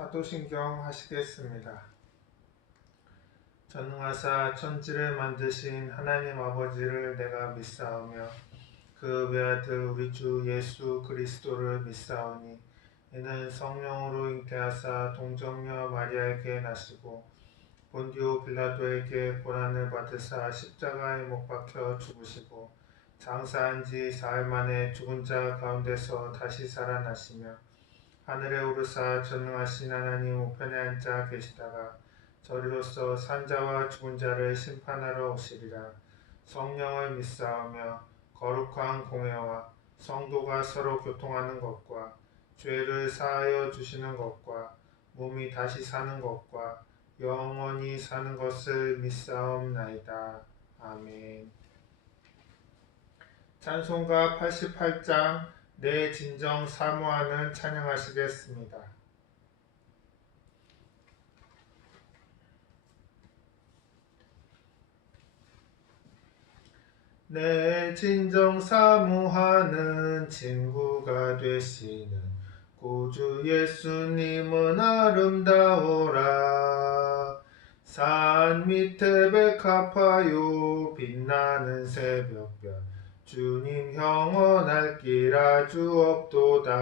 사도신경 하시겠습니다. 전능하사 천지를 만드신 하나님 아버지를 내가 믿사오며 그 외아들 우리 주 예수 그리스도를 믿사오니 이는 성령으로 잉태하사 동정녀 마리아에게 나시고 본디오 빌라도에게 고난을 받으사 십자가에 못 박혀 죽으시고 장사한 지 사흘 만에 죽은 자 가운데서 다시 살아나시며 하늘에 오르사 전능하신 하나님 우편에 앉아 계시다가 저리로서 산자와 죽은 자를 심판하러 오시리라. 성령을 믿사오며 거룩한 공회와 성도가 서로 교통하는 것과 죄를 사하여 주시는 것과 몸이 다시 사는 것과 영원히 사는 것을 믿사옵나이다. 아멘. 찬송가 88장 내 진정 사모하는 찬양하시겠습니다. 내 진정 사모하는 친구가 되시는 구주 예수님은 아름다워라. 산 밑에 백합화요 빛나는 새벽별 주님 영원할 길 아주 없도다.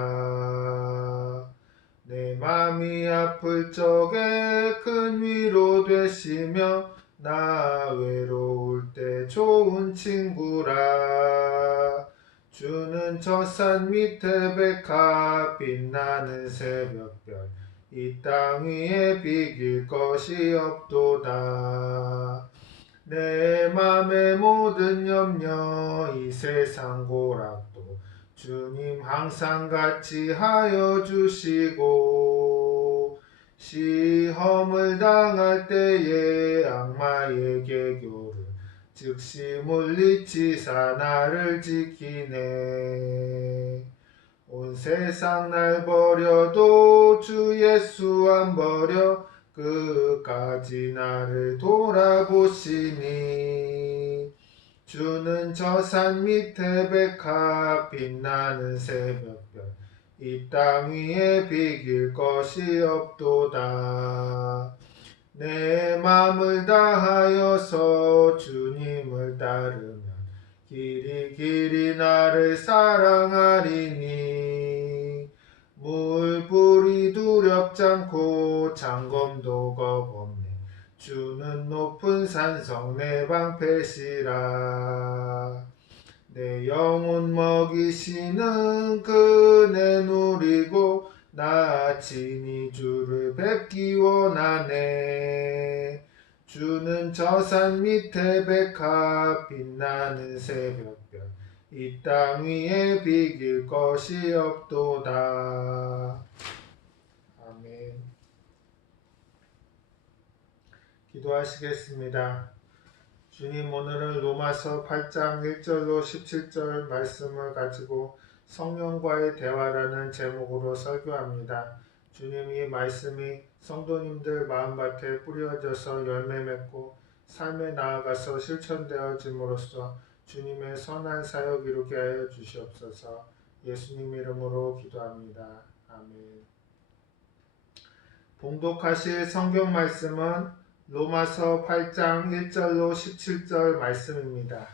내 맘이 아플 적에 큰 위로 되시며 나 외로울 때 좋은 친구라. 주는 저 산 밑에 백합 빛나는 새벽별 이 땅 위에 비길 것이 없도다. 내 맘의 모든 염려 이 세상 고락도 주님 항상 같이 하여 주시고 시험을 당할 때에 악마의 계교를 즉시 물리치사 나를 지키네. 온 세상 날 버려도 주 예수 안 버려 끝까지 나를 돌아보시니. 주는 저 산 밑에 백합 빛나는 새벽별 이 땅 위에 비길 것이 없도다. 내 맘을 다하여서 주님을 따르면 길이 길이 나를 사랑하리니. 물불이 두렵지 않고 장검도 겁없네. 주는 높은 산성 내 방패시라. 내 영혼 먹이시는 그네 누리고 나 친히 주를 뵙기 원하네. 주는 저 산 밑에 백합 빛나는 새벽별 이 땅 위에 비길 것이 없도다. 아멘. 기도하시겠습니다. 주님, 오늘은 로마서 8장 1절로 17절 말씀을 가지고 성령과의 대화라는 제목으로 설교합니다. 주님, 이 말씀이 성도님들 마음밭에 뿌려져서 열매 맺고 삶에 나아가서 실천되어짐으로써 주님의 선한 사역 이루게 하여 주시옵소서. 예수님 이름으로 기도합니다. 아멘. 봉독하실 성경 말씀은 로마서 8장 1절로 17절 말씀입니다.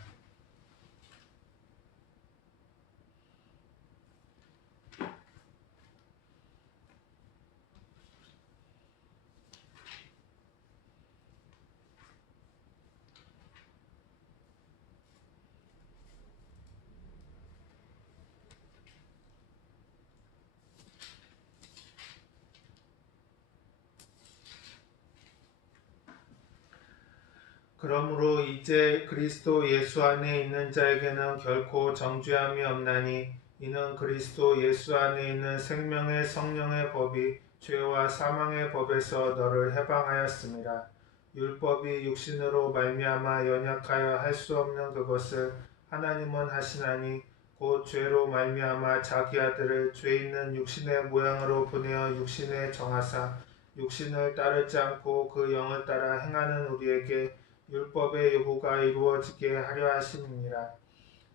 그러므로 이제 그리스도 예수 안에 있는 자에게는 결코 정죄함이 없나니 이는 그리스도 예수 안에 있는 생명의 성령의 법이 죄와 사망의 법에서 너를 해방하였습니다. 율법이 육신으로 말미암아 연약하여 할 수 없는 그것을 하나님은 하시나니 곧 죄로 말미암아 자기 아들을 죄 있는 육신의 모양으로 보내어 육신에 정하사 육신을 따르지 않고 그 영을 따라 행하는 우리에게 율법의 요구가 이루어지게 하려 하심이니라.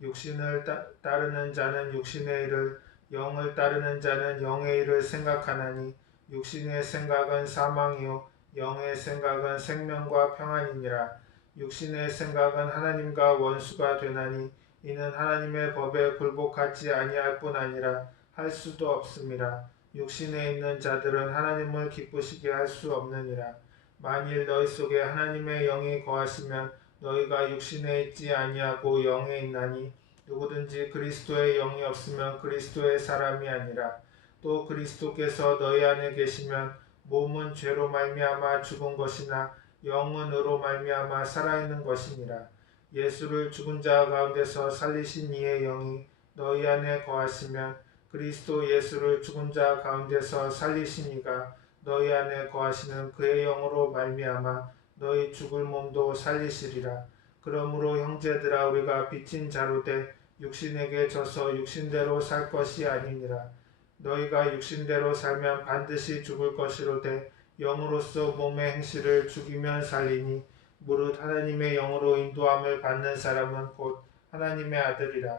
육신을 따르는 자는 육신의 일을, 영을 따르는 자는 영의 일을 생각하나니 육신의 생각은 사망이요 영의 생각은 생명과 평안이니라. 육신의 생각은 하나님과 원수가 되나니 이는 하나님의 법에 굴복하지 아니할 뿐 아니라 할 수도 없습니다. 육신에 있는 자들은 하나님을 기쁘시게 할 수 없느니라. 만일 너희 속에 하나님의 영이 거하시면 너희가 육신에 있지 아니하고 영에 있나니 누구든지 그리스도의 영이 없으면 그리스도의 사람이 아니라. 또 그리스도께서 너희 안에 계시면 몸은 죄로 말미암아 죽은 것이나 영은 의로 말미암아 살아있는 것이니라. 예수를 죽은 자 가운데서 살리신 이의 영이 너희 안에 거하시면 그리스도 예수를 죽은 자 가운데서 살리신 이가 너희 안에 거하시는 그의 영으로 말미암아 너희 죽을 몸도 살리시리라. 그러므로 형제들아 우리가 빚진 자로 돼 육신에게 져서 육신대로 살 것이 아니니라. 너희가 육신대로 살면 반드시 죽을 것이로되 영으로서 몸의 행실을 죽이면 살리니 무릇 하나님의 영으로 인도함을 받는 사람은 곧 하나님의 아들이라.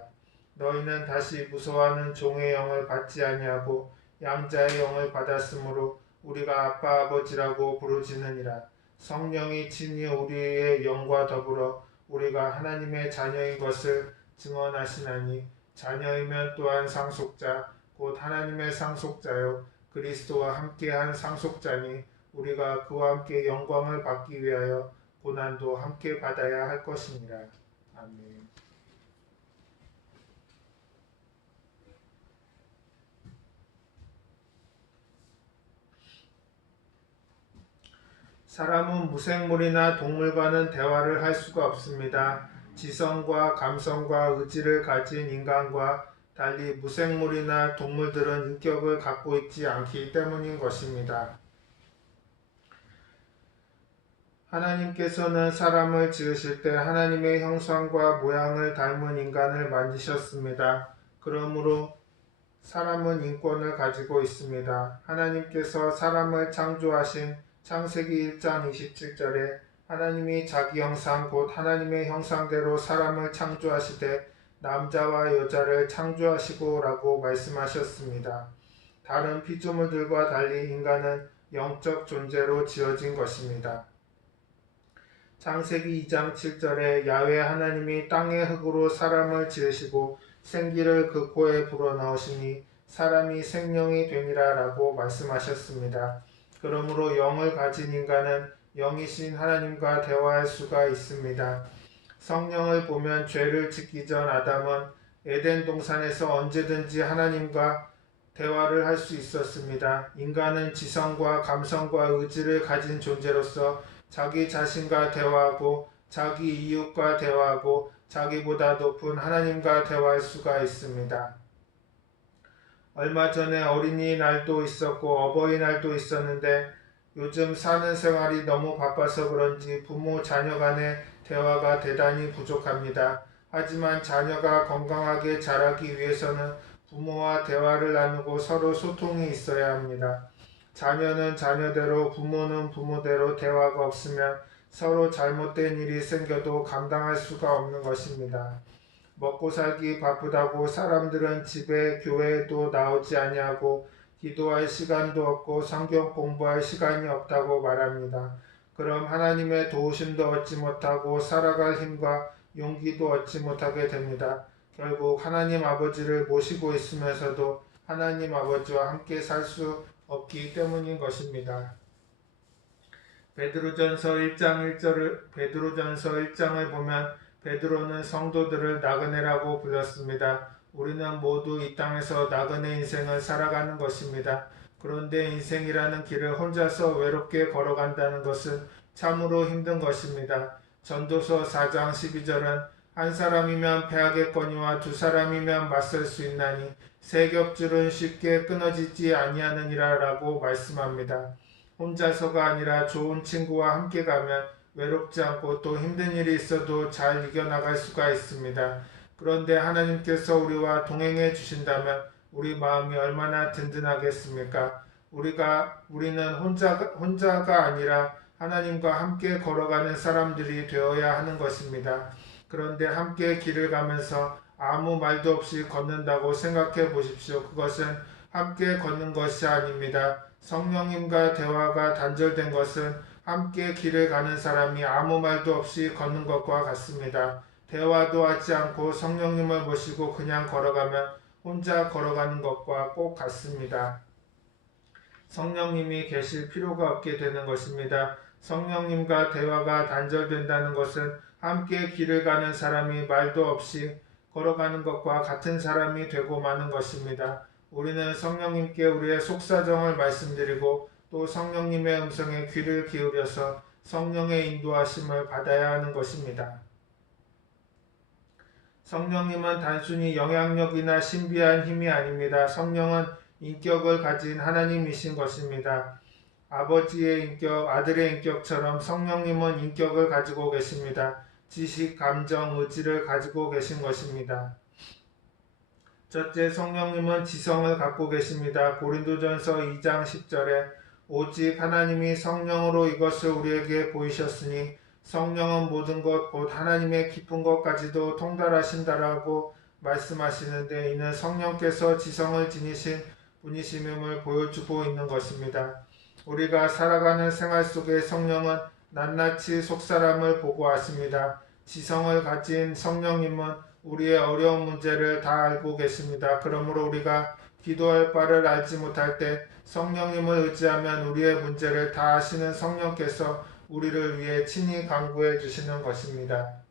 너희는 다시 무서워하는 종의 영을 받지 아니하고 양자의 영을 받았으므로 우리가 아빠 아버지라고 부르짖느니라. 성령이 친히 우리의 영과 더불어 우리가 하나님의 자녀인 것을 증언하시나니 자녀이면 또한 상속자 곧 하나님의 상속자요 그리스도와 함께한 상속자니 우리가 그와 함께 영광을 받기 위하여 고난도 함께 받아야 할 것이니라. 아멘. 사람은 무생물이나 동물과는 대화를 할 수가 없습니다. 지성과 감성과 의지를 가진 인간과 달리 무생물이나 동물들은 인격을 갖고 있지 않기 때문인 것입니다. 하나님께서는 사람을 지으실 때 하나님의 형상과 모양을 닮은 인간을 만드셨습니다. 그러므로 사람은 인권을 가지고 있습니다. 하나님께서 사람을 창조하신 창세기 1장 27절에 하나님이 자기 형상 곧 하나님의 형상대로 사람을 창조하시되 남자와 여자를 창조하시고 라고 말씀하셨습니다. 다른 피조물들과 달리 인간은 영적 존재로 지어진 것입니다. 창세기 2장 7절에 야훼 하나님이 땅의 흙으로 사람을 지으시고 생기를 그 코에 불어넣으시니 사람이 생명이 되니라 라고 말씀하셨습니다. 그러므로 영을 가진 인간은 영이신 하나님과 대화할 수가 있습니다. 성령을 보면 죄를 짓기 전 아담은 에덴 동산에서 언제든지 하나님과 대화를 할 수 있었습니다. 인간은 지성과 감성과 의지를 가진 존재로서 자기 자신과 대화하고 자기 이웃과 대화하고 자기보다 높은 하나님과 대화할 수가 있습니다. 얼마 전에 어린이날도 있었고 어버이날도 있었는데 요즘 사는 생활이 너무 바빠서 그런지 부모 자녀 간의 대화가 대단히 부족합니다. 하지만 자녀가 건강하게 자라기 위해서는 부모와 대화를 나누고 서로 소통이 있어야 합니다. 자녀는 자녀대로 부모는 부모대로 대화가 없으면 서로 잘못된 일이 생겨도 감당할 수가 없는 것입니다. 먹고 살기 바쁘다고 사람들은 집에 교회에도 나오지 아니하고 기도할 시간도 없고 성경 공부할 시간이 없다고 말합니다. 그럼 하나님의 도우심도 얻지 못하고 살아갈 힘과 용기도 얻지 못하게 됩니다. 결국 하나님 아버지를 모시고 있으면서도 하나님 아버지와 함께 살 수 없기 때문인 것입니다. 베드로전서 1장을 보면 베드로는 성도들을 나그네라고 불렀습니다. 우리는 모두 이 땅에서 나그네 인생을 살아가는 것입니다. 그런데 인생이라는 길을 혼자서 외롭게 걸어간다는 것은 참으로 힘든 것입니다. 전도서 4장 12절은 한 사람이면 패하겠거니와 두 사람이면 맞설 수 있나니 세 겹줄은 쉽게 끊어지지 아니하느니라 라고 말씀합니다. 혼자서가 아니라 좋은 친구와 함께 가면 외롭지 않고 또 힘든 일이 있어도 잘 이겨나갈 수가 있습니다. 그런데 하나님께서 우리와 동행해 주신다면 우리 마음이 얼마나 든든하겠습니까? 우리는 혼자가 아니라 하나님과 함께 걸어가는 사람들이 되어야 하는 것입니다. 그런데 함께 길을 가면서 아무 말도 없이 걷는다고 생각해 보십시오. 그것은 함께 걷는 것이 아닙니다. 성령님과 대화가 단절된 것은 함께 길을 가는 사람이 아무 말도 없이 걷는 것과 같습니다. 대화도 하지 않고 성령님을 모시고 그냥 걸어가면 혼자 걸어가는 것과 꼭 같습니다. 성령님이 계실 필요가 없게 되는 것입니다. 성령님과 대화가 단절된다는 것은 함께 길을 가는 사람이 말도 없이 걸어가는 것과 같은 사람이 되고 마는 것입니다. 우리는 성령님께 우리의 속사정을 말씀드리고 또 성령님의 음성에 귀를 기울여서 성령의 인도하심을 받아야 하는 것입니다. 성령님은 단순히 영향력이나 신비한 힘이 아닙니다. 성령은 인격을 가진 하나님이신 것입니다. 아버지의 인격, 아들의 인격처럼 성령님은 인격을 가지고 계십니다. 지식, 감정, 의지를 가지고 계신 것입니다. 첫째, 성령님은 지성을 갖고 계십니다. 고린도전서 2장 10절에 오직 하나님이 성령으로 이것을 우리에게 보이셨으니 성령은 모든 것 곧 하나님의 깊은 것까지도 통달하신다라고 말씀하시는데 이는 성령께서 지성을 지니신 분이심을 보여주고 있는 것입니다. 우리가 살아가는 생활 속에 성령은 낱낱이 속사람을 보고하십니다. 지성을 가진 성령님은 우리의 어려운 문제를 다 알고 계십니다. 그러므로 우리가 기도할 바를 알지 못할 때 성령님을 의지하면 우리의 문제를 다 아시는 성령께서 우리를 위해 친히 간구해 주시는 것입니다.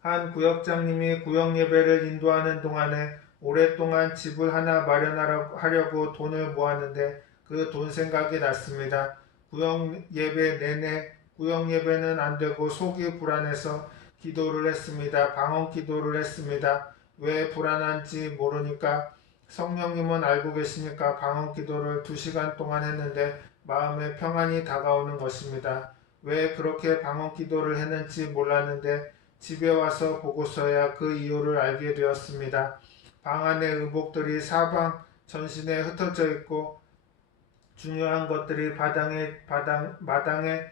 한 구역장님이 구역 예배를 인도하는 동안에 오랫동안 집을 하나 마련하려고 돈을 모았는데 그 돈 생각이 났습니다. 구역 예배 내내 구역 예배는 안 되고 속이 불안해서 기도를 했습니다. 방언 기도를 했습니다. 왜 불안한지 모르니까 성령님은 알고 계시니까 방언 기도를 2시간 동안 했는데 마음에 평안이 다가오는 것입니다. 왜 그렇게 방언 기도를 했는지 몰랐는데 집에 와서 보고서야 그 이유를 알게 되었습니다. 방 안의 의복들이 사방 전신에 흩어져 있고 중요한 것들이 마당에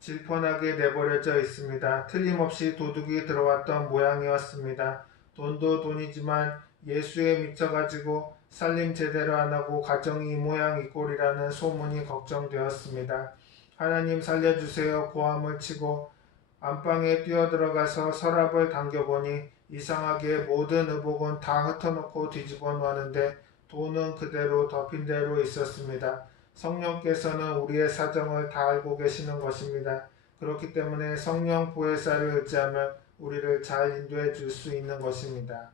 질펀하게 내버려져 있습니다. 틀림없이 도둑이 들어왔던 모양이었습니다. 돈도 돈이지만 예수에 미쳐가지고 살림 제대로 안 하고 가정이 이 모양 이 꼴이라는 소문이 걱정되었습니다. 하나님 살려주세요 고함을 치고 안방에 뛰어들어가서 서랍을 당겨보니 이상하게 모든 의복은 다 흩어놓고 뒤집어 놓았는데 돈은 그대로 덮인 대로 있었습니다. 성령께서는 우리의 사정을 다 알고 계시는 것입니다. 그렇기 때문에 성령 보혜사를 의지하면 우리를 잘 인도해 줄 수 있는 것입니다.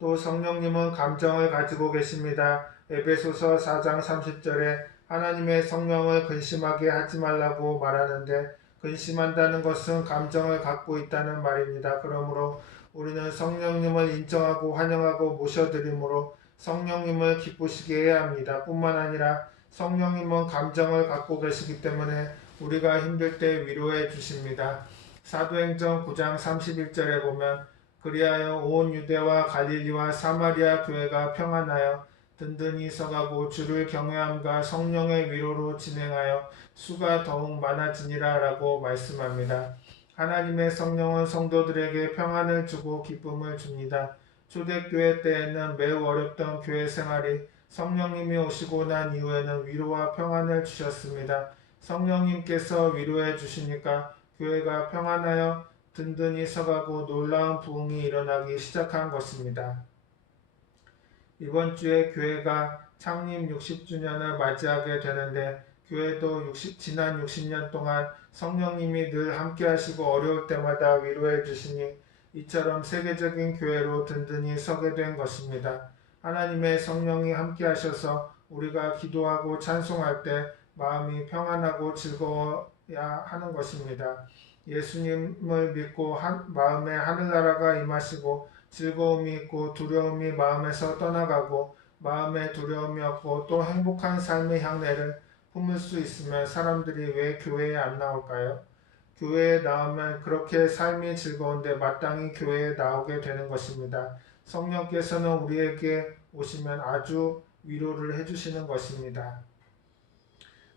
또 성령님은 감정을 가지고 계십니다. 에베소서 4장 30절에 하나님의 성령을 근심하게 하지 말라고 말하는데 근심한다는 것은 감정을 갖고 있다는 말입니다. 그러므로 우리는 성령님을 인정하고 환영하고 모셔드림으로 성령님을 기쁘시게 해야 합니다. 뿐만 아니라 성령님은 감정을 갖고 계시기 때문에 우리가 힘들 때 위로해 주십니다. 사도행전 9장 31절에 보면 그리하여 온 유대와 갈릴리와 사마리아 교회가 평안하여 든든히 서가고 주를 경외함과 성령의 위로로 진행하여 수가 더욱 많아지니라 라고 말씀합니다. 하나님의 성령은 성도들에게 평안을 주고 기쁨을 줍니다. 초대교회 때에는 매우 어렵던 교회 생활이 성령님이 오시고 난 이후에는 위로와 평안을 주셨습니다. 성령님께서 위로해 주시니까 교회가 평안하여 든든히 서가고 놀라운 부흥이 일어나기 시작한 것입니다. 이번 주에 교회가 창립 60주년을 맞이하게 되는데 교회도 지난 60년 동안 성령님이 늘 함께 하시고 어려울 때마다 위로해 주시니 이처럼 세계적인 교회로 든든히 서게 된 것입니다. 하나님의 성령이 함께 하셔서 우리가 기도하고 찬송할 때 마음이 평안하고 즐거워야 하는 것입니다. 예수님을 믿고 마음에 하늘나라가 임하시고 즐거움이 있고 두려움이 마음에서 떠나가고 마음에 두려움이 없고 또 행복한 삶의 향내를 품을 수 있으면 사람들이 왜 교회에 안 나올까요? 교회에 나오면 그렇게 삶이 즐거운데 마땅히 교회에 나오게 되는 것입니다. 성령께서는 우리에게 오시면 아주 위로를 해주시는 것입니다.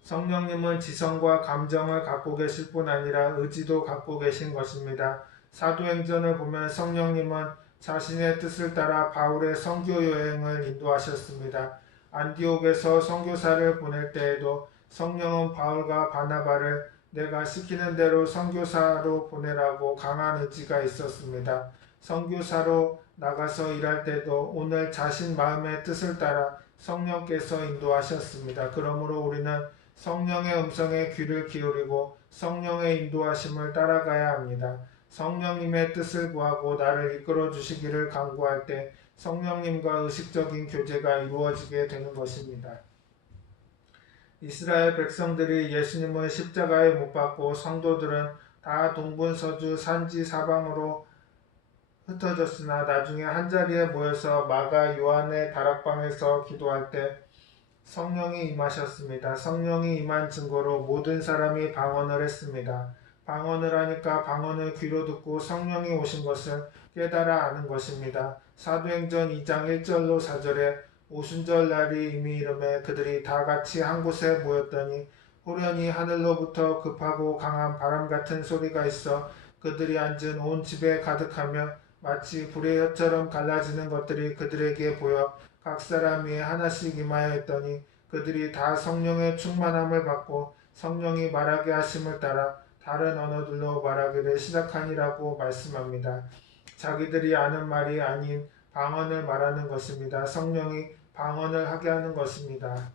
성령님은 지성과 감정을 갖고 계실 뿐 아니라 의지도 갖고 계신 것입니다. 사도행전을 보면 성령님은 자신의 뜻을 따라 바울의 선교 여행을 인도하셨습니다. 안디옥에서 선교사를 보낼 때에도 성령은 바울과 바나바를 내가 시키는 대로 선교사로 보내라고 강한 의지가 있었습니다. 선교사로 나가서 일할 때도 오늘 자신 마음의 뜻을 따라 성령께서 인도하셨습니다. 그러므로 우리는 성령의 음성에 귀를 기울이고 성령의 인도하심을 따라가야 합니다. 성령님의 뜻을 구하고 나를 이끌어 주시기를 간구할 때 성령님과 의식적인 교제가 이루어지게 되는 것입니다. 이스라엘 백성들이 예수님을 십자가에 못 박고 성도들은 다 동분서주 산지 사방으로 흩어졌으나 나중에 한자리에 모여서 마가 요한의 다락방에서 기도할 때 성령이 임하셨습니다. 성령이 임한 증거로 모든 사람이 방언을 했습니다. 방언을 하니까 방언을 귀로 듣고 성령이 오신 것을 깨달아 아는 것입니다. 사도행전 2장 1절로 4절에 오순절 날이 이미 이름에 그들이 다 같이 한 곳에 모였더니 호련히 하늘로부터 급하고 강한 바람 같은 소리가 있어 그들이 앉은 온 집에 가득하며 마치 불의 혀처럼 갈라지는 것들이 그들에게 보여 각 사람 위에 하나씩 임하였더니 그들이 다 성령의 충만함을 받고 성령이 말하게 하심을 따라 다른 언어들로 말하기를 시작하니라고 말씀합니다. 자기들이 아는 말이 아닌 방언을 말하는 것입니다. 성령이 방언을 하게 하는 것입니다.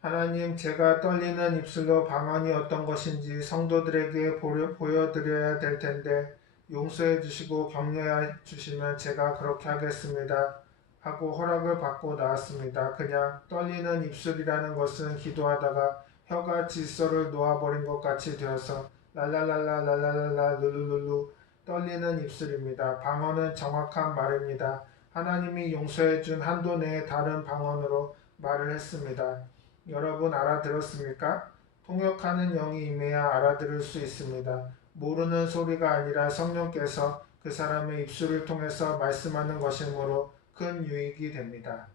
하나님, 제가 떨리는 입술로 방언이 어떤 것인지 성도들에게 보여드려야 될 텐데 용서해 주시고 격려해 주시면 제가 그렇게 하겠습니다. 하고 허락을 받고 나왔습니다. 그냥 떨리는 입술이라는 것은 기도하다가 혀가 질서를 놓아버린 것 같이 되어서 랄랄랄라 랄랄랄라 룰루룰루 떨리는 입술입니다. 방언은 정확한 말입니다. 하나님이 용서해 준 한도 내에 다른 방언으로 말을 했습니다. 여러분 알아들었습니까? 통역하는 영이 임해야 알아들을 수 있습니다. 모르는 소리가 아니라 성령께서 그 사람의 입술을 통해서 말씀하는 것이므로 큰 유익이 됩니다.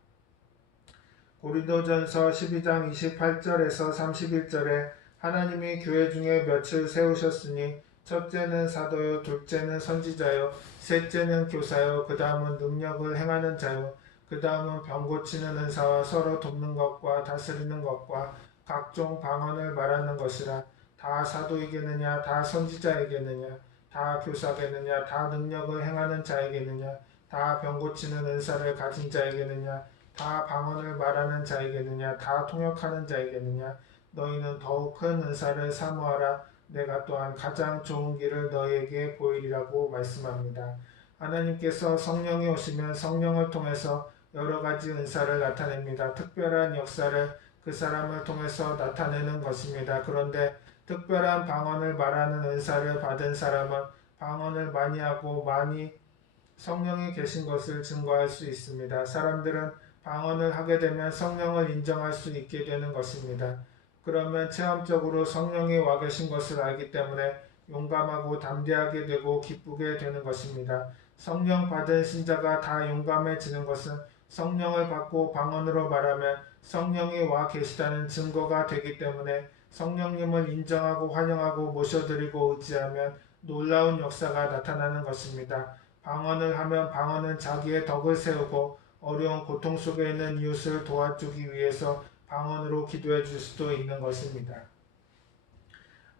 고린도전서 12장 28절에서 31절에 하나님이 교회 중에 몇을 세우셨으니 첫째는 사도요, 둘째는 선지자요, 셋째는 교사요, 그 다음은 능력을 행하는 자요, 그 다음은 병 고치는 은사와 서로 돕는 것과 다스리는 것과 각종 방언을 말하는 것이라. 다 사도이겠느냐, 다 선지자이겠느냐, 다 교사겠느냐, 다 능력을 행하는 자이겠느냐, 다 병 고치는 은사를 가진 자이겠느냐, 다 방언을 말하는 자이겠느냐, 다 통역하는 자이겠느냐. 너희는 더욱 큰 은사를 사모하라. 내가 또한 가장 좋은 길을 너희에게 보이리라고 말씀합니다. 하나님께서 성령이 오시면 성령을 통해서 여러 가지 은사를 나타냅니다. 특별한 역사를 그 사람을 통해서 나타내는 것입니다. 그런데 특별한 방언을 말하는 은사를 받은 사람은 방언을 많이 하고 많이 성령이 계신 것을 증거할 수 있습니다. 사람들은 방언을 하게 되면 성령을 인정할 수 있게 되는 것입니다. 그러면 체험적으로 성령이 와 계신 것을 알기 때문에 용감하고 담대하게 되고 기쁘게 되는 것입니다. 성령 받은 신자가 다 용감해지는 것은 성령을 받고 방언으로 말하면 성령이 와 계시다는 증거가 되기 때문에 성령님을 인정하고 환영하고 모셔드리고 의지하면 놀라운 역사가 나타나는 것입니다. 방언을 하면 방언은 자기의 덕을 세우고 어려운 고통 속에 있는 이웃을 도와주기 위해서 방언으로 기도해 줄 수도 있는 것입니다.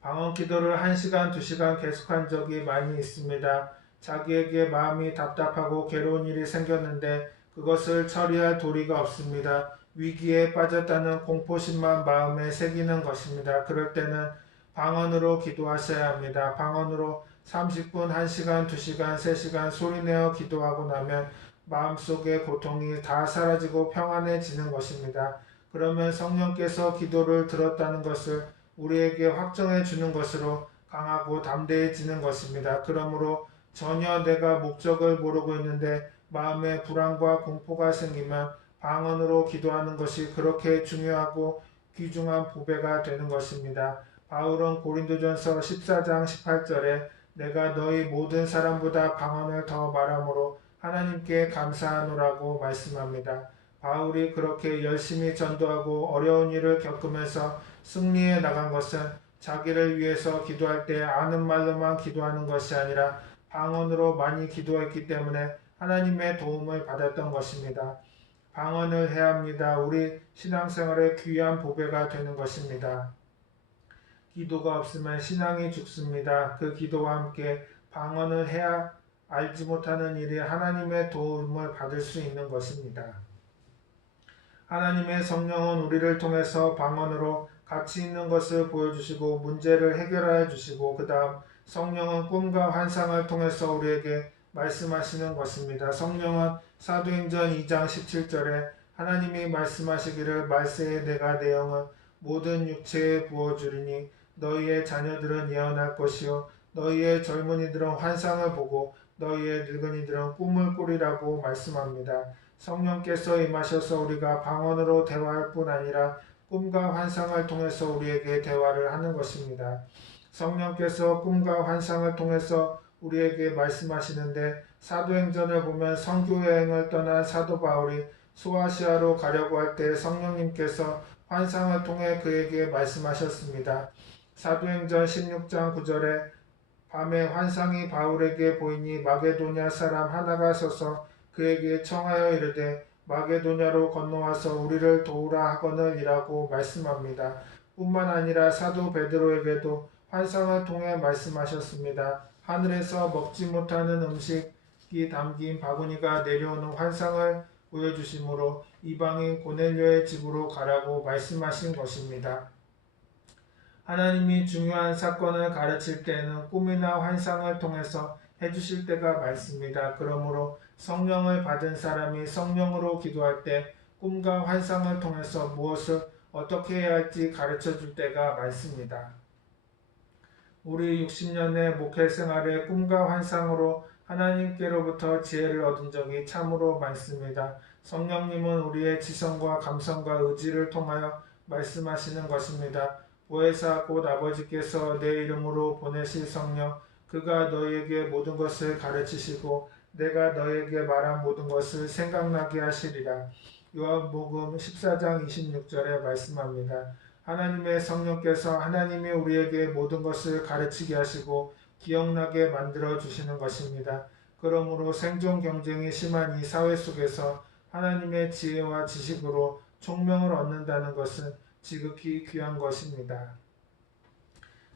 방언 기도를 1시간, 2시간 계속한 적이 많이 있습니다. 자기에게 마음이 답답하고 괴로운 일이 생겼는데 그것을 처리할 도리가 없습니다. 위기에 빠졌다는 공포심만 마음에 새기는 것입니다. 그럴 때는 방언으로 기도하셔야 합니다. 방언으로 30분, 1시간, 2시간, 3시간 소리내어 기도하고 나면 마음속의 고통이 다 사라지고 평안해지는 것입니다. 그러면 성령께서 기도를 들었다는 것을 우리에게 확정해 주는 것으로 강하고 담대해지는 것입니다. 그러므로 전혀 내가 목적을 모르고 있는데 마음에 불안과 공포가 생기면 방언으로 기도하는 것이 그렇게 중요하고 귀중한 보배가 되는 것입니다. 바울은 고린도전서 14장 18절에 내가 너희 모든 사람보다 방언을 더 말함으로 하나님께 감사하노라고 말씀합니다. 바울이 그렇게 열심히 전도하고 어려운 일을 겪으면서 승리해 나간 것은 자기를 위해서 기도할 때 아는 말로만 기도하는 것이 아니라 방언으로 많이 기도했기 때문에 하나님의 도움을 받았던 것입니다. 방언을 해야 합니다. 우리 신앙생활의 귀한 보배가 되는 것입니다. 기도가 없으면 신앙이 죽습니다. 그 기도와 함께 방언을 해야 알지 못하는 일이 하나님의 도움을 받을 수 있는 것입니다. 하나님의 성령은 우리를 통해서 방언으로 가치 있는 것을 보여주시고 문제를 해결하여 주시고 그 다음 성령은 꿈과 환상을 통해서 우리에게 말씀하시는 것입니다. 성령은 사도행전 2장 17절에 하나님이 말씀하시기를 말세에 내가 내 영을 모든 육체에 부어주리니 너희의 자녀들은 예언할 것이요 너희의 젊은이들은 환상을 보고 너희의 늙은이들은 꿈을 꾸리라고 말씀합니다. 성령께서 임하셔서 우리가 방언으로 대화할 뿐 아니라 꿈과 환상을 통해서 우리에게 대화를 하는 것입니다. 성령께서 꿈과 환상을 통해서 우리에게 말씀하시는데 사도행전을 보면 선교여행을 떠난 사도 바울이 소아시아로 가려고 할 때 성령님께서 환상을 통해 그에게 말씀하셨습니다. 사도행전 16장 9절에 밤에 환상이 바울에게 보이니 마게도냐 사람 하나가 서서 그에게 청하여 이르되 마게도냐로 건너와서 우리를 도우라 하거늘이라고 말씀합니다. 뿐만 아니라 사도 베드로에게도 환상을 통해 말씀하셨습니다. 하늘에서 먹지 못하는 음식이 담긴 바구니가 내려오는 환상을 보여주심으로 이방인 고넬료의 집으로 가라고 말씀하신 것입니다. 하나님이 중요한 사건을 가르칠 때에는 꿈이나 환상을 통해서 해주실 때가 많습니다. 그러므로 성령을 받은 사람이 성령으로 기도할 때 꿈과 환상을 통해서 무엇을 어떻게 해야 할지 가르쳐 줄 때가 많습니다. 우리 60년의 목회 생활에 꿈과 환상으로 하나님께로부터 지혜를 얻은 적이 참으로 많습니다. 성령님은 우리의 지성과 감성과 의지를 통하여 말씀하시는 것입니다. 보혜사 곧 아버지께서 내 이름으로 보내실 성령 그가 너희에게 모든 것을 가르치시고 내가 너희에게 말한 모든 것을 생각나게 하시리라. 요한복음 14장 26절에 말씀합니다. 하나님의 성령께서 하나님이 우리에게 모든 것을 가르치게 하시고 기억나게 만들어 주시는 것입니다. 그러므로 생존 경쟁이 심한 이 사회 속에서 하나님의 지혜와 지식으로 총명을 얻는다는 것은 지극히 귀한 것입니다.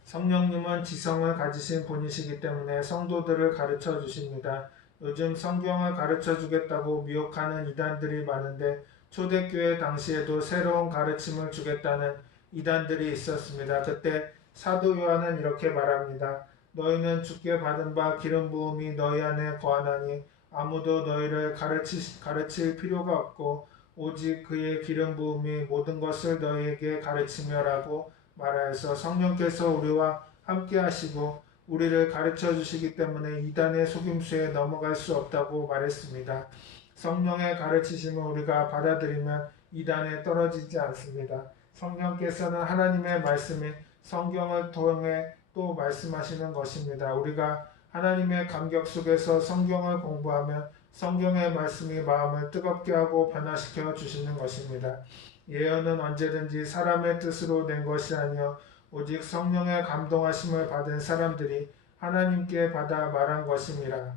성령님은 지성을 가지신 분이시기 때문에 성도들을 가르쳐 주십니다. 요즘 성경을 가르쳐 주겠다고 미혹하는 이단들이 많은데 초대교회 당시에도 새로운 가르침을 주겠다는 이단들이 있었습니다. 그때 사도 요한은 이렇게 말합니다. 너희는 주께 받은 바 기름 부음이 너희 안에 거하나니 아무도 너희를 가르칠 필요가 없고 오직 그의 기름 부음이 모든 것을 너희에게 가르치며라고 말하여서 성령께서 우리와 함께 하시고 우리를 가르쳐 주시기 때문에 이단의 속임수에 넘어갈 수 없다고 말했습니다. 성령의 가르치심을 우리가 받아들이면 이단에 떨어지지 않습니다. 성령께서는 하나님의 말씀인 성경을 통해 또 말씀하시는 것입니다. 우리가 하나님의 감격 속에서 성경을 공부하면 성경의 말씀이 마음을 뜨겁게 하고 변화시켜 주시는 것입니다. 예언은 언제든지 사람의 뜻으로 된 것이 아니요 오직 성령의 감동하심을 받은 사람들이 하나님께 받아 말한 것입니다.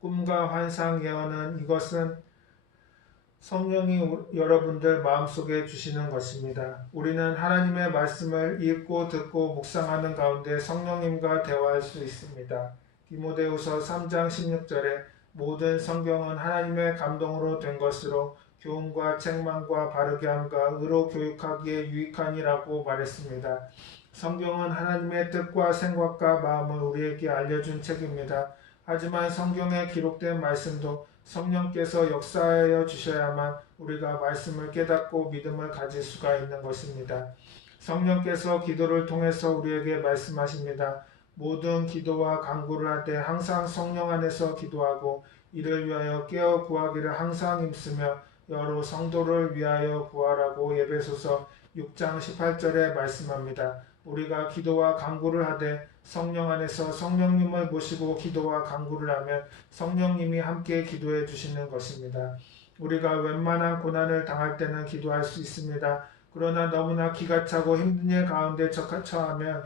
꿈과 환상 예언은 이것은 성령이 여러분들 마음속에 주시는 것입니다. 우리는 하나님의 말씀을 읽고 듣고 묵상하는 가운데 성령님과 대화할 수 있습니다. 디모데후서 3장 16절에 모든 성경은 하나님의 감동으로 된 것으로 교훈과 책망과 바르게 함과 의로 교육하기에 유익하니라고 말했습니다. 성경은 하나님의 뜻과 생각과 마음을 우리에게 알려준 책입니다. 하지만 성경에 기록된 말씀도 성령께서 역사하여 주셔야만 우리가 말씀을 깨닫고 믿음을 가질 수가 있는 것입니다. 성령께서 기도를 통해서 우리에게 말씀하십니다. 모든 기도와 간구를 할 때 항상 성령 안에서 기도하고 이를 위하여 깨어 구하기를 항상 힘쓰며 여러 성도를 위하여 구하라고 에베소서 6장 18절에 말씀합니다. 우리가 기도와 간구를 하되 성령 안에서 성령님을 모시고 기도와 간구를 하면 성령님이 함께 기도해 주시는 것입니다. 우리가 웬만한 고난을 당할 때는 기도할 수 있습니다. 그러나 너무나 기가 차고 힘든 일 가운데 처하면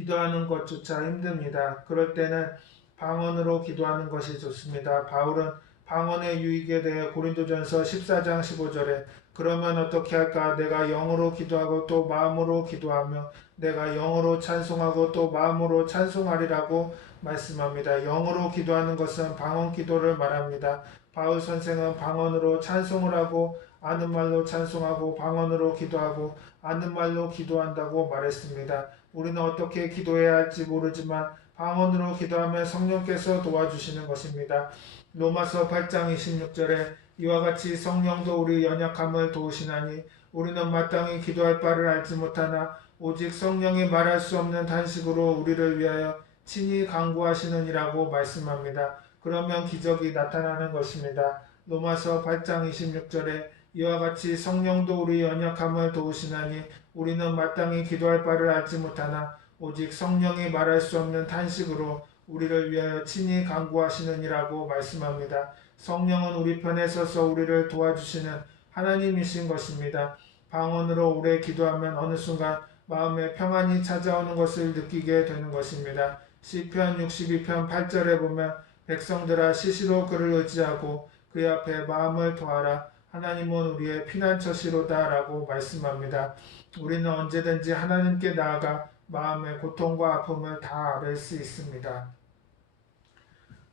기도하는 것조차 힘듭니다. 그럴 때는 방언으로 기도하는 것이 좋습니다. 바울은 방언의 유익에 대해 고린도전서 14장 15절에 그러면 어떻게 할까? 내가 영으로 기도하고 또 마음으로 기도하며 내가 영으로 찬송하고 또 마음으로 찬송하리라고 말씀합니다. 영으로 기도하는 것은 방언 기도를 말합니다. 바울 선생은 방언으로 찬송을 하고 아는 말로 찬송하고 방언으로 기도하고 아는 말로 기도한다고 말했습니다. 우리는 어떻게 기도해야 할지 모르지만 방언으로 기도하면 성령께서 도와주시는 것입니다. 로마서 8장 26절에 이와 같이 성령도 우리 연약함을 도우시나니 우리는 마땅히 기도할 바를 알지 못하나 오직 성령이 말할 수 없는 탄식으로 우리를 위하여 친히 간구하시느니라고 말씀합니다. 그러면 기적이 나타나는 것입니다. 로마서 8장 26절에 이와 같이 성령도 우리 연약함을 도우시나니 우리는 마땅히 기도할 바를 알지 못하나 오직 성령이 말할 수 없는 탄식으로 우리를 위하여 친히 간구하시느니라고 말씀합니다. 성령은 우리 편에 서서 우리를 도와주시는 하나님이신 것입니다. 방언으로 오래 기도하면 어느 순간 마음에 평안이 찾아오는 것을 느끼게 되는 것입니다. 시편 62편 8절에 보면 백성들아 시시로 그를 의지하고 그의 앞에 마음을 토하라. 하나님은 우리의 피난처시로다 라고 말씀합니다. 우리는 언제든지 하나님께 나아가 마음의 고통과 아픔을 다 앓을 수 있습니다.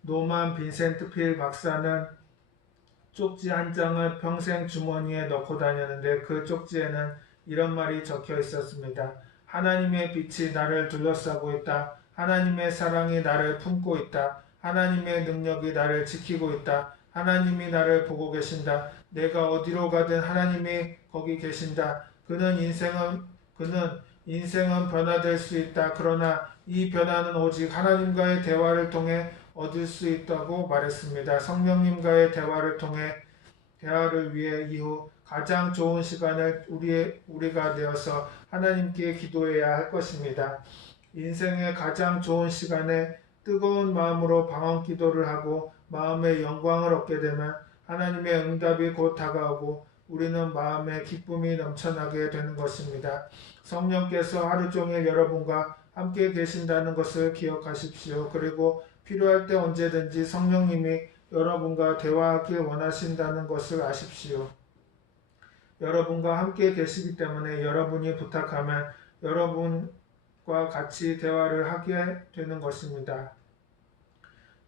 노만 빈센트 필 박사는 쪽지 한 장을 평생 주머니에 넣고 다녔는데 그 쪽지에는 이런 말이 적혀 있었습니다. 하나님의 빛이 나를 둘러싸고 있다. 하나님의 사랑이 나를 품고 있다. 하나님의 능력이 나를 지키고 있다. 하나님이 나를 보고 계신다. 내가 어디로 가든 하나님이 거기 계신다. 그는 인생은 변화될 수 있다. 그러나 이 변화는 오직 하나님과의 대화를 통해 얻을 수 있다고 말했습니다. 성령님과의 대화를 위해 이후 가장 좋은 시간을 우리가 내어서 하나님께 기도해야 할 것입니다. 인생의 가장 좋은 시간에 뜨거운 마음으로 방언 기도를 하고 마음의 영광을 얻게 되면 하나님의 응답이 곧 다가오고 우리는 마음의 기쁨이 넘쳐나게 되는 것입니다. 성령께서 하루 종일 여러분과 함께 계신다는 것을 기억하십시오. 그리고 필요할 때 언제든지 성령님이 여러분과 대화하길 원하신다는 것을 아십시오. 여러분과 함께 계시기 때문에 여러분이 부탁하면 여러분과 같이 대화를 하게 되는 것입니다.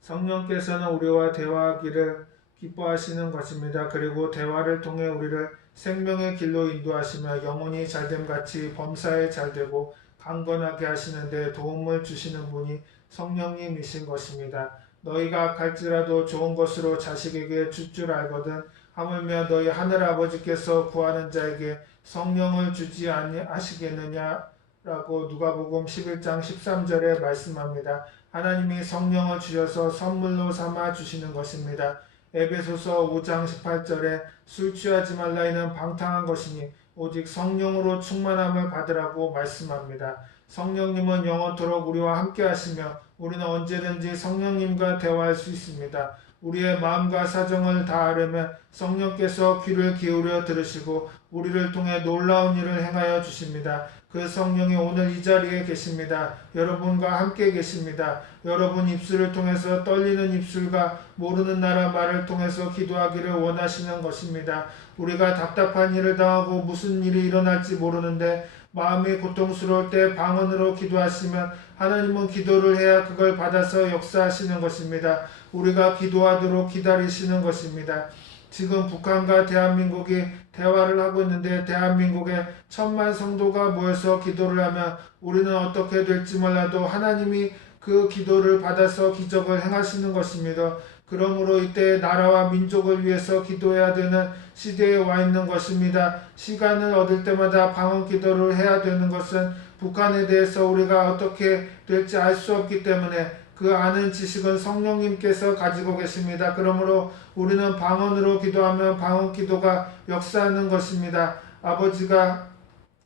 성령께서는 우리와 대화하기를 기뻐하시는 것입니다. 그리고 대화를 통해 우리를 생명의 길로 인도하시며 영혼이 잘됨같이 범사에 잘되고 강건하게 하시는데 도움을 주시는 분이 성령님이신 것입니다. 너희가 악할지라도 좋은 것으로 자식에게 줄 줄 알거든 하물며 너희 하늘아버지께서 구하는 자에게 성령을 주지 아니하시겠느냐라고 누가복음 11장 13절에 말씀합니다. 하나님이 성령을 주셔서 선물로 삼아 주시는 것입니다. 에베소서 5장 18절에 술 취하지 말라 이는 방탕한 것이니 오직 성령으로 충만함을 받으라고 말씀합니다. 성령님은 영원토록 우리와 함께 하시며 우리는 언제든지 성령님과 대화할 수 있습니다. 우리의 마음과 사정을 다 아려면 성령께서 귀를 기울여 들으시고 우리를 통해 놀라운 일을 행하여 주십니다. 그 성령이 오늘 이 자리에 계십니다. 여러분과 함께 계십니다. 여러분 입술을 통해서 떨리는 입술과 모르는 나라 말을 통해서 기도하기를 원하시는 것입니다. 우리가 답답한 일을 당하고 무슨 일이 일어날지 모르는데 마음이 고통스러울 때 방언으로 기도하시면 하나님은 기도를 해야 그걸 받아서 역사하시는 것입니다. 우리가 기도하도록 기다리시는 것입니다. 지금 북한과 대한민국이 대화를 하고 있는데 대한민국에 1000만 성도가 모여서 기도를 하면 우리는 어떻게 될지 몰라도 하나님이 그 기도를 받아서 기적을 행하시는 것입니다. 그러므로 이때 나라와 민족을 위해서 기도해야 되는 시대에 와 있는 것입니다. 시간을 얻을 때마다 방언 기도를 해야 되는 것은 북한에 대해서 우리가 어떻게 될지 알 수 없기 때문에 그 아는 지식은 성령님께서 가지고 계십니다. 그러므로 우리는 방언으로 기도하면 방언 기도가 역사하는 것입니다. 아버지가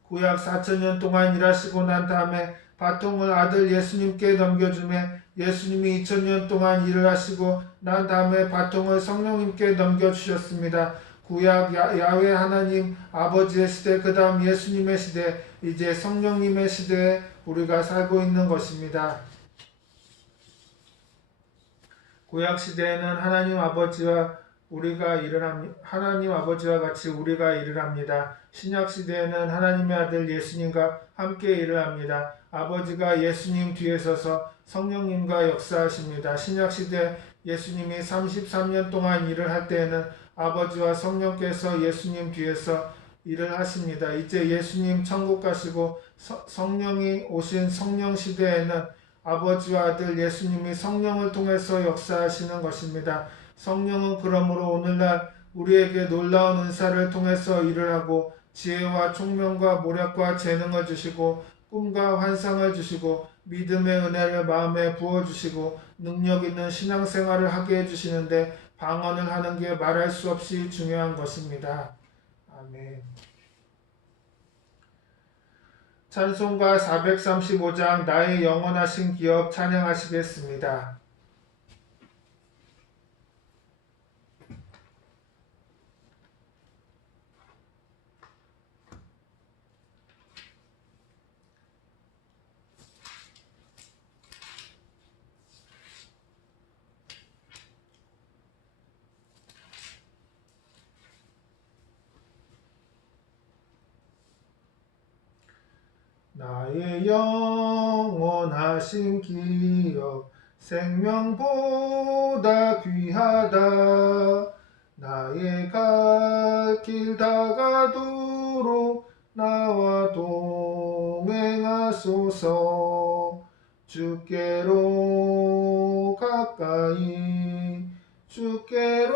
구약 4000년 동안 일하시고 난 다음에 바통을 아들 예수님께 넘겨주매 예수님이 2000년 동안 일을 하시고 난 다음에 바통을 성령님께 넘겨주셨습니다. 구약 야훼 하나님 아버지의 시대 그 다음 예수님의 시대 이제 성령님의 시대에 우리가 살고 있는 것입니다. 구약 시대에는 하나님 아버지와 같이 우리가 일을 합니다. 신약 시대에는 하나님의 아들 예수님과 함께 일을 합니다. 아버지가 예수님 뒤에 서서 성령님과 역사하십니다. 신약 시대 예수님이 33년 동안 일을 할 때에는 아버지와 성령께서 예수님 뒤에서 일을 하십니다. 이제 예수님 천국 가시고 성령이 오신 성령 시대에는 아버지와 아들 예수님이 성령을 통해서 역사하시는 것입니다. 성령은 그러므로 오늘날 우리에게 놀라운 은사를 통해서 일을 하고 지혜와 총명과 모략과 재능을 주시고 꿈과 환상을 주시고 믿음의 은혜를 마음에 부어주시고 능력 있는 신앙생활을 하게 해주시는데 방언을 하는 게 말할 수 없이 중요한 것입니다. 아멘. 찬송가 435장 나의 영원하신 기업 찬양하시겠습니다. 나의 영원하신 기업 생명보다 귀하다. 나의 갈 길 다가도록 나와 동행하소서. 주께로 가까이 주께로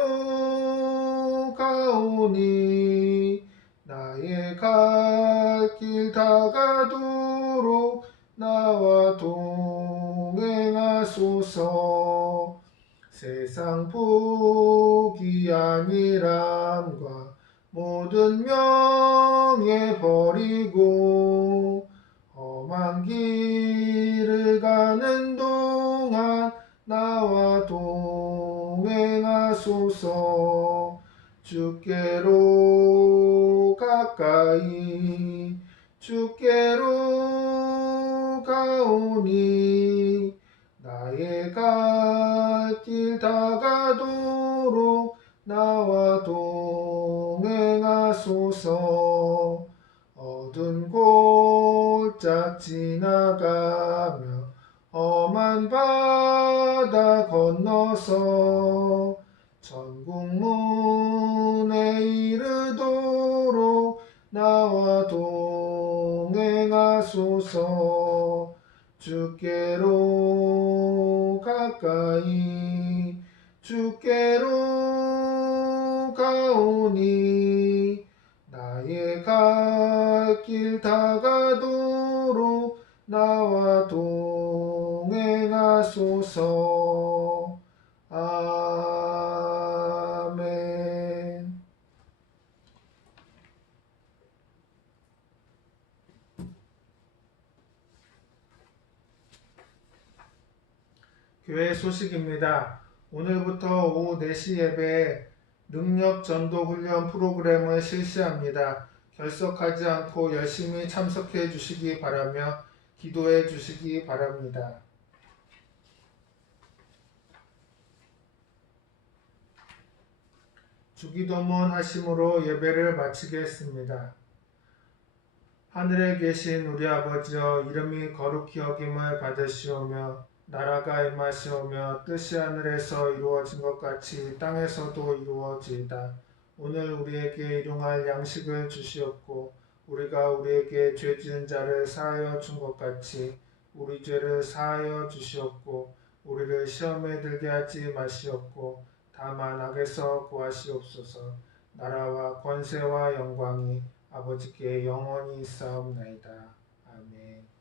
가오니 나의 갈 길 다가도록 나와 동행하소서. 세상 복이 아니람과 모든 명예 버리고 험한 길을 가는 동안 나와 동행하소서. 주께로 가까이 주께로 가오니 나의 갈 길 다가도록 나와 동행하소서. 어두운 골짝 지나가며 험한 바다 건너서 천국 문에 이르도록 나와 동행하소서. 주께로 가까이 주께로 가오니 나의 갈 길 다가도록 나와 동행하소서. 아멘. 교회 소식입니다. 오늘부터 오후 4시 예배에 능력 전도 훈련 프로그램을 실시합니다. 결석하지 않고 열심히 참석해 주시기 바라며 기도해 주시기 바랍니다. 주기도문 하심으로 예배를 마치겠습니다. 하늘에 계신 우리 아버지여, 이름이 거룩히 여김을 받으시오며 나라가 임하시오며 뜻이 하늘에서 이루어진 것 같이 땅에서도 이루어지이다. 오늘 우리에게 일용할 양식을 주시옵고 우리가 우리에게 죄 지은 자를 사하여 준 것 같이 우리 죄를 사하여 주시옵고 우리를 시험에 들게 하지 마시옵고 다만 악에서 구하시옵소서. 나라와 권세와 영광이 아버지께 영원히 있사옵나이다. 아멘.